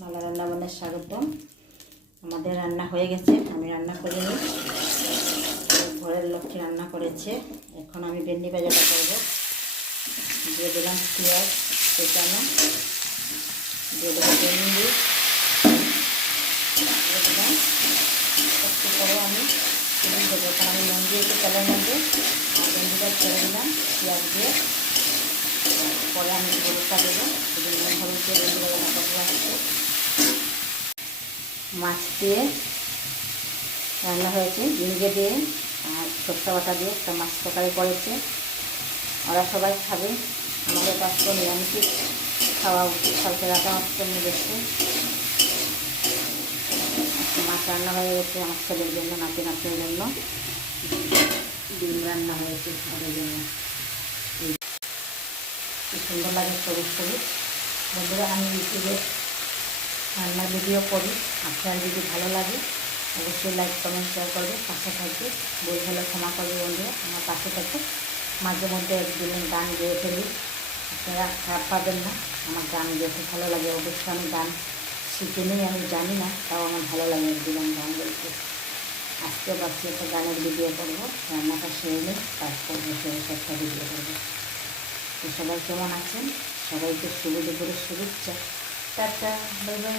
মালা রান্না বান্নার স্বাগতম। আমাদের রান্না হয়ে গেছে, আমি রান্না করিনি, ঘরের লক্ষ্মী রান্না করেছে। এখন আমি ভেন্ডি ভাজাটা করবো। দিয়ে দিলাম পেঁয়াজ পেঁচানো, দিয়ে দেবো ভেন্ডি, দিয়ে দিলাম একটু পরে আমি তেল দেবো, কারণ আমি নুন দিয়েছি তেলের মধ্যে। আর ভেন্ডিটা ছেড়ে দিলাম পেঁয়াজ দিয়ে, পরে আমি হলুদটা দেবো। যদি নুন হলুদ দিয়ে ভেন্ডি ভাজাটা করবো। আসছে মাছ দিয়ে রান্না হয়েছে, ঝিঙ্গে দিয়ে আর সরষা বাটা দিয়ে একটা মাছ তরকারি করেছে। ওরা সবাই খাবে, আমাদের কাজ তো নিরামিষ খাওয়া উচিত, কালকে রাখা মাছ তো নিয়ে গেছে। মাছ রান্না হয়ে গেছে আমার ছেলের জন্য, নাতি নাতির জন্য। ডিম রান্না হয়েছে ওদের জন্য। কি সুন্দর লাগে সবুজ সবুজ। বন্ধুরা, আমি ইউটিউবে রান্নার ভিডিও করি, আপনার যদি ভালো লাগে অবশ্যই লাইক কমেন্ট শেয়ার করবে, পাশে থাকবে। ভুল হলে ক্ষমা করবে বন্ধুরা, আমার পাশে থাকবে। মাঝে মধ্যে একদিন গান গেয়ে ফেলি, আপনারা খারাপ পাবেন না। আমার গান গেতে ভালো লাগে, অবশ্যই আমি গান শিখে নিই, আমি জানি না, তাও আমার ভালো লাগে একদিন আমি গান বলতে। আজকে ভাবছি একটা গানের ভিডিও করবো, রান্নাটা সেরে নিই, তারপর বসে বসে একটা ভিডিও করবো। তো সবাই কেমন আছেন? সবাইকে শুভ দুপুরের শুভেচ্ছা। Tata, bye bye.